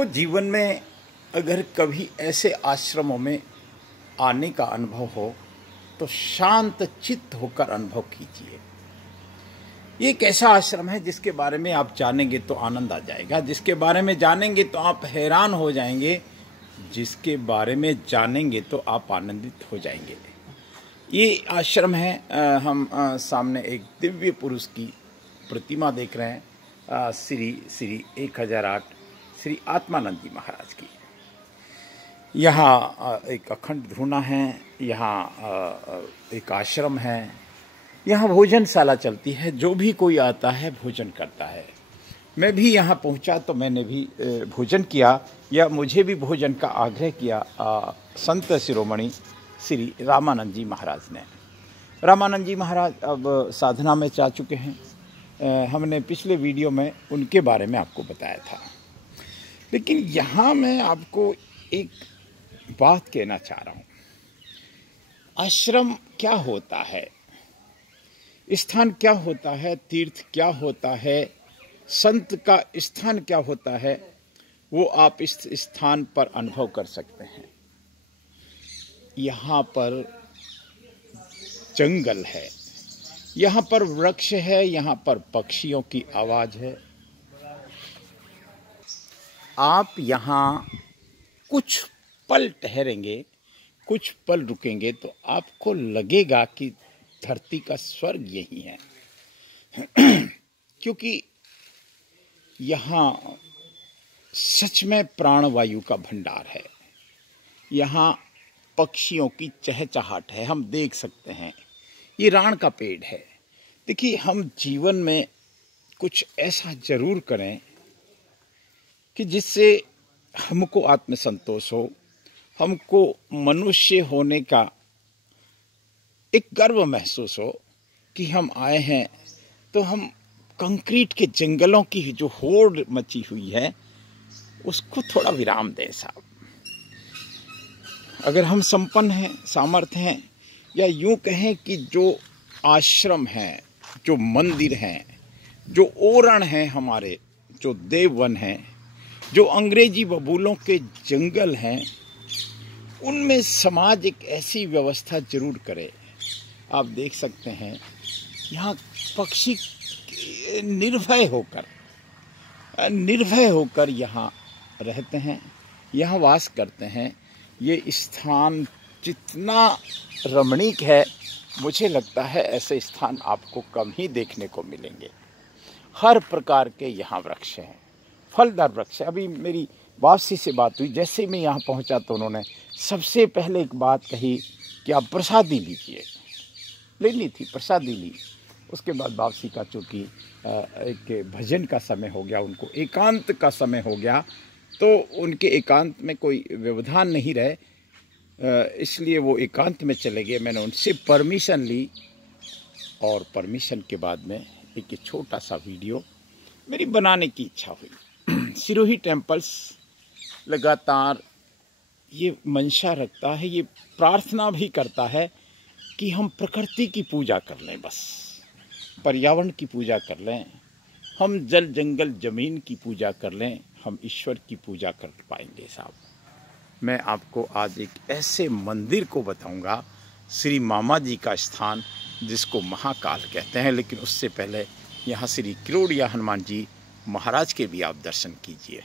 तो जीवन में अगर कभी ऐसे आश्रमों में आने का अनुभव हो तो शांत चित्त होकर अनुभव कीजिए। ये एक ऐसा आश्रम है जिसके बारे में आप जानेंगे तो आनंद आ जाएगा, जिसके बारे में जानेंगे तो आप हैरान हो जाएंगे, जिसके बारे में जानेंगे तो आप आनंदित हो जाएंगे। ये आश्रम है, हम सामने एक दिव्य पुरुष की प्रतिमा देख रहे हैं, श्री 1008 श्री आत्मानंद जी महाराज की। यहाँ एक अखंड धूना है, यहाँ एक आश्रम है, यहाँ भोजनशाला चलती है। जो भी कोई आता है भोजन करता है। मैं भी यहाँ पहुँचा तो मैंने भी भोजन किया, या मुझे भी भोजन का आग्रह किया संत शिरोमणि श्री रामानंद जी महाराज ने। रामानंद जी महाराज अब साधना में जा चुके हैं। हमने पिछले वीडियो में उनके बारे में आपको बताया था, लेकिन यहाँ मैं आपको एक बात कहना चाह रहा हूँ। आश्रम क्या होता है, स्थान क्या होता है, तीर्थ क्या होता है, संत का स्थान क्या होता है, वो आप इस स्थान पर अनुभव कर सकते हैं। यहाँ पर जंगल है, यहाँ पर वृक्ष है, यहाँ पर पक्षियों की आवाज है। आप यहाँ कुछ पल ठहरेंगे, कुछ पल रुकेंगे तो आपको लगेगा कि धरती का स्वर्ग यही है। क्योंकि यहाँ सच में प्राणवायु का भंडार है। यहाँ पक्षियों की चहचहाट है, हम देख सकते हैं। ये राण का पेड़ है। देखिए, हम जीवन में कुछ ऐसा जरूर करें कि जिससे हमको आत्मसंतोष हो, हमको मनुष्य होने का एक गर्व महसूस हो कि हम आए हैं। तो हम कंक्रीट के जंगलों की जो होड़ मची हुई है उसको थोड़ा विराम दें साहब। अगर हम संपन्न हैं, सामर्थ्य हैं, या यूं कहें कि जो आश्रम हैं, जो मंदिर हैं, जो ओरण हैं, हमारे जो देववन हैं, जो अंग्रेजी बबूलों के जंगल हैं, उनमें समाज एक ऐसी व्यवस्था जरूर करे। आप देख सकते हैं यहाँ पक्षी निर्भय होकर यहाँ रहते हैं, यहाँ वास करते हैं। ये स्थान जितना रमणीक है, मुझे लगता है ऐसे स्थान आपको कम ही देखने को मिलेंगे। हर प्रकार के यहाँ वृक्ष हैं, फलदार वृक्ष। अभी मेरी वापसी से बात हुई, जैसे मैं यहाँ पहुँचा तो उन्होंने सबसे पहले एक बात कही कि आप प्रसादी लीजिए। लेनी थी, प्रसादी ली। उसके बाद वापसी का चूँकि एक भजन का समय हो गया, उनको एकांत का समय हो गया, तो उनके एकांत में कोई व्यवधान नहीं रहे, इसलिए वो एकांत में चले गए। मैंने उनसे परमिशन ली और परमिशन के बाद में एक छोटा सा वीडियो मेरी बनाने की इच्छा हुई। सिरोही टेम्पल्स लगातार ये मंशा रखता है, ये प्रार्थना भी करता है कि हम प्रकृति की पूजा कर लें, बस पर्यावरण की पूजा कर लें, हम जल जंगल जमीन की पूजा कर लें, हम ईश्वर की पूजा कर पाएंगे साहब। मैं आपको आज एक ऐसे मंदिर को बताऊंगा, श्री मामा जी का स्थान, जिसको महाकाल कहते हैं। लेकिन उससे पहले यहाँ श्री किरोड़िया हनुमान जी महाराज के भी आप दर्शन कीजिए।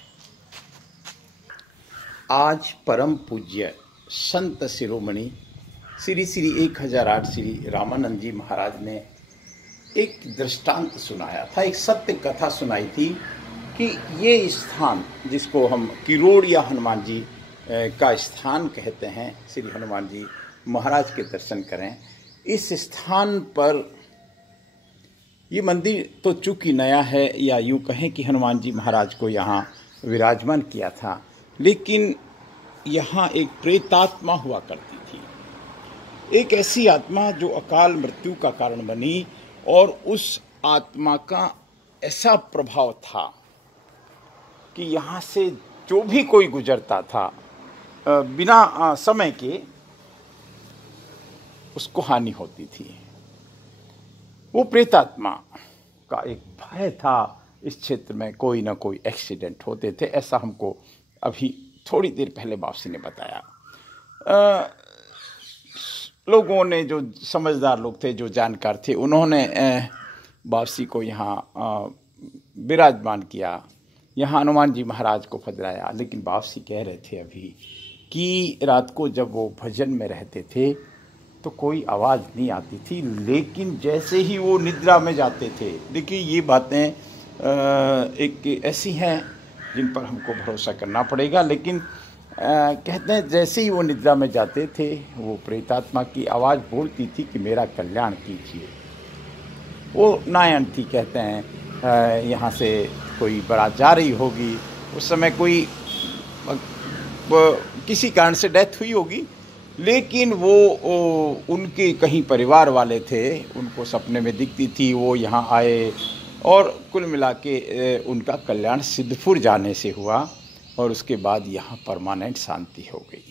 आज परम पूज्य संत शिरोमणि श्री 1008 श्री रामानंद जी महाराज ने एक दृष्टांत सुनाया था, एक सत्य कथा सुनाई थी कि ये स्थान जिसको हम किरोड़िया हनुमान जी का स्थान कहते हैं, श्री हनुमान जी महाराज के दर्शन करें। इस स्थान पर ये मंदिर तो चूंकि नया है, या यूँ कहें कि हनुमान जी महाराज को यहाँ विराजमान किया था, लेकिन यहाँ एक प्रेतात्मा हुआ करती थी। एक ऐसी आत्मा जो अकाल मृत्यु का कारण बनी, और उस आत्मा का ऐसा प्रभाव था कि यहाँ से जो भी कोई गुजरता था बिना समय के, उसको हानि होती थी। वो प्रेतात्मा का एक भय था इस क्षेत्र में कोई ना कोई एक्सीडेंट होते थे, ऐसा हमको अभी थोड़ी देर पहले बाबूजी ने बताया। लोगों ने, जो समझदार लोग थे, जो जानकार थे, उन्होंने बाबूजी को यहाँ विराजमान किया, यहाँ हनुमान जी महाराज को फजराया। लेकिन बाबूजी कह रहे थे अभी कि रात को जब वो भजन में रहते थे तो कोई आवाज़ नहीं आती थी, लेकिन जैसे ही वो निद्रा में जाते थे, देखिए ये बातें एक ऐसी हैं जिन पर हमको भरोसा करना पड़ेगा, लेकिन कहते हैं जैसे ही वो निद्रा में जाते थे, वो प्रेतात्मा की आवाज़ बोलती थी कि मेरा कल्याण कीजिए। वो नायन थी, कहते हैं यहाँ से कोई बारात जा रही होगी, उस समय कोई किसी कारण से डेथ हुई होगी, लेकिन वो उनके कहीं परिवार वाले थे, उनको सपने में दिखती थी, वो यहाँ आए और कुल मिला के उनका कल्याण सिद्धपुर जाने से हुआ और उसके बाद यहाँ परमानेंट शांति हो गई।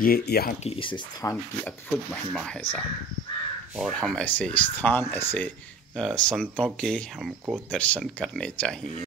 ये यहाँ की इस स्थान की अद्भुत महिमा है साहब, और हम ऐसे स्थान, ऐसे संतों के हमको दर्शन करने चाहिए।